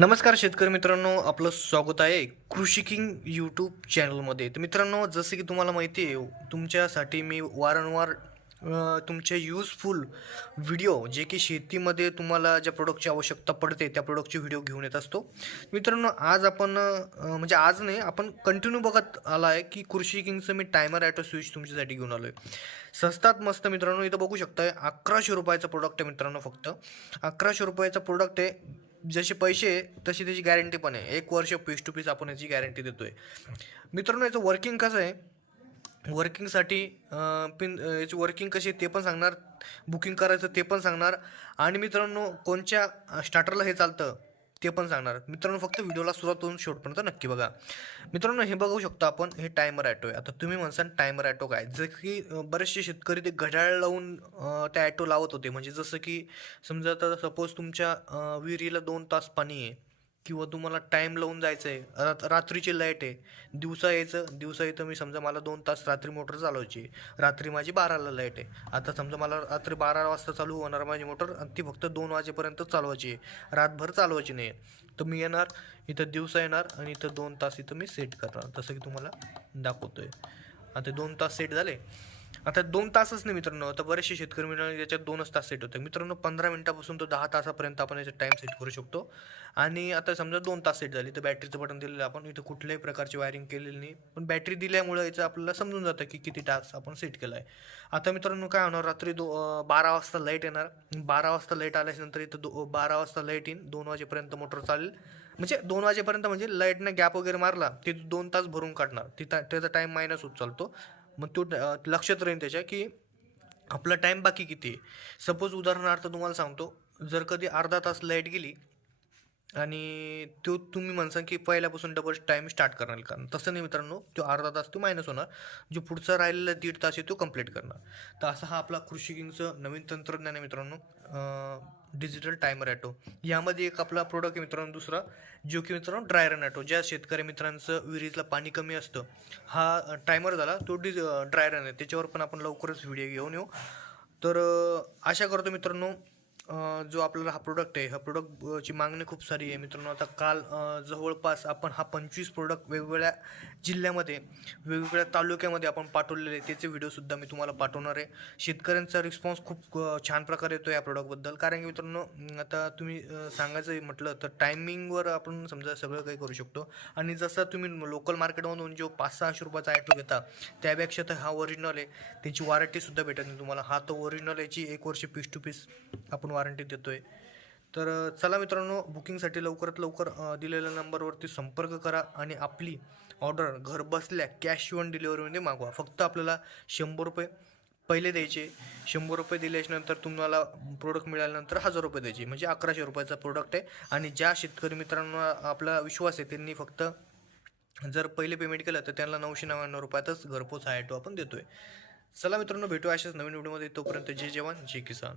नमस्कार शेतकरी मित्रांनो आपलं स्वागत आहे कृषी किंग यूट्यूब चॅनलमध्ये तर मित्रांनो जसं की तुम्हाला माहिती आहे तुमच्यासाठी मी वारंवार तुमचे यूजफुल व्हिडिओ जे की शेतीमध्ये तुम्हाला ज्या प्रोडक्टची आवश्यकता पडते त्या प्रोडक्टचे व्हिडिओ घेऊन येत असतो. मित्रांनो आज आपण म्हणजे आज नाही आपण कंटिन्यू बघत आला आहे की कृषी किंगचं मी टायमर ॲटो स्विच तुमच्यासाठी घेऊन आलो आहे स्वस्तात मस्त मित्रांनो इथं बघू शकता अकराशे रुपयाचं प्रोडक्ट आहे मित्रांनो फक्त. अकराशे रुपयाचं प्रोडक्ट आहे जसे पैसे तशी त्याची गॅरंटी पण आहे. एक वर्ष पीस टू पीस आपण याची गॅरंटी देतो आहे मित्रांनो याचं वर्किंग कसं आहे? वर्किंगसाठी पिन याची वर्किंग कशी आहे ते पण सांगणार. बुकिंग करायचं ते पण सांगणार. आणि मित्रांनो कोणत्या स्टार्टरला हे चालतं? ते पण सांगणार. मित्रांनो फक्त व्हिडिओला सुरुवातून शेवटपर्यंत नक्की बघा. मित्रांनो हे बघू शकतो आपण हे टायमर ॲटो आहे. आता तुम्ही म्हणसान टायमर ॲटो काय? जसं की बरेचसे शेतकरी ते घड्याळ लावून त्या ॲटो लावत होते. म्हणजे जसं की समजा आता सपोज तुमच्या विहिरीला दोन तास पाणी आहे. किंवा तुम्हाला टाईम लावून जायचं आहे रात रात्रीची लाइट आहे. दिवसा यायचं दिवसा येतं मी समजा मला दोन तास रात्री मोटर चालवायची. आहे. रात्री माझी बाराला लाइट आहे. आता समजा मला रात्री बारा वाजता चालू होणार माझी मोटर आणि ती फक्त दोन वाजेपर्यंत चालवायची आहे. रातभर चालवायची नाही आहे. तर मी येणार इथं दिवसा येणार आणि इथं दोन तास इथं मी सेट करणार. जसं की तुम्हाला दाखवतो आहे आता दोन तास सेट झाले. आता दोन तासच नाही मित्रांनो आता बरेचसे शेतकरी मित्रांनो याच्यात दोनच तास सेट होते. मित्रांनो पंधरा मिनिटापासून तो दहा तासापर्यंत आपण याचा टाईम सेट करू शकतो. आणि आता समजा दोन तास सेट झाली तर बॅटरीचं बटन दिलेलं आपण इथं कुठल्याही प्रकारची वायरिंग केलेली नाही. पण बॅटरी दिल्यामुळं याचं आपल्याला समजून जातं की किती तास आपण सेट केला आहे आता मित्रांनो काय होणार? रात्री दो बारा वाजता लाइट येणार. बारा वाजता लाइट आल्याच्यानंतर इथं दो बारा वाजता लाइट येईन. दोन वाजेपर्यंत मोटर चालेल. म्हणजे दोन वाजेपर्यंत म्हणजे लाईटनं गॅप वगैरे मारला ते दोन तास भरून काढणार. तिथं त्याचा टाईम मायनस होत चालतो. मग तो लक्षात राहील त्याच्या की आपला टाईम बाकी किती आहे. सपोज उदाहरणार्थ तुम्हाला सांगतो जर कधी अर्धा तास लाइट गेली आणि तो तुम्ही म्हणसान की पहिल्यापासून डबल टाईम स्टार्ट करणार. कारण तसं नाही मित्रांनो तो अर्धा तास तो मायनस होणार. जो पुढचा राहिलेला दीड तास आहे तो कंप्लीट करणार. तर असा हा आपला कृषी किंगचं नवीन तंत्रज्ञान आहे मित्रांनो डिजिटल टायमर ॲटो यामध्ये एक आपला प्रोडक्ट आहे मित्रांनो दुसरा जो की मित्रांनो ड्रायरन ॲटो ज्या शेतकरी मित्रांचं विहिरीतलं पाणी कमी असतं हा टायमर झाला तो डिज ड्रायरन आहे. त्याच्यावर पण आपण लवकरच व्हिडिओ घेऊन येऊ. तर आशा करतो मित्रांनो जो आपल्याला हा प्रोडक्ट आहे ह्या प्रोडक्टची मागणी खूप सारी आहे मित्रांनो. आता काल जवळपास आपण हा पंचवीस प्रोडक्ट वेगवेगळ्या जिल्ह्यामध्ये वेगवेगळ्या तालुक्यामध्ये आपण पाठवलेले आहे त्याचे व्हिडिओसुद्धा मी तुम्हाला पाठवणार आहे. शेतकऱ्यांचा रिस्पॉन्स खूप छान प्रकारे येतो या प्रोडक्टबद्दल कारण की मित्रांनो आता तुम्ही सांगायचं म्हटलं तर टायमिंगवर आपण समजा सगळं काही करू शकतो. आणि जसं तुम्ही लोकल मार्केटमधून जो पाच सहाशे रुपयाचा ॲटो घेता त्यापेक्षा तर हा ओरिजिनल आहे. त्याची वॉरंटीसुद्धा भेटत नाही तुम्हाला. हा तो ओरिजिनल याची एक वर्ष पीस टू पीस आपण वॉरंटी देतोय. तर चला मित्रांनो बुकिंगसाठी लवकरात लवकर दिलेल्या नंबरवरती संपर्क करा आणि आपली ऑर्डर घरबसल्या कॅश ऑन डिलिव्हरीमध्ये मागवा. फक्त आपल्याला शंभर रुपये पहिले द्यायचे. शंभर रुपये दिल्याच्यानंतर तुम्हाला प्रोडक्ट मिळाल्यानंतर हजार रुपये द्यायचे. म्हणजे अकराशे रुपयाचा प्रोडक्ट आहे. आणि ज्या शेतकरी मित्रांना आपला विश्वास आहे त्यांनी फक्त जर पहिले पेमेंट केलं तर त्यांना नऊशे नव्याण्णव रुपयातच घरपोच हा आपण आपण देतोय. चला मित्रांनो भेटू अशाच नवीन व्हिडिओमध्ये तोपर्यंत जय जवान जय किसान.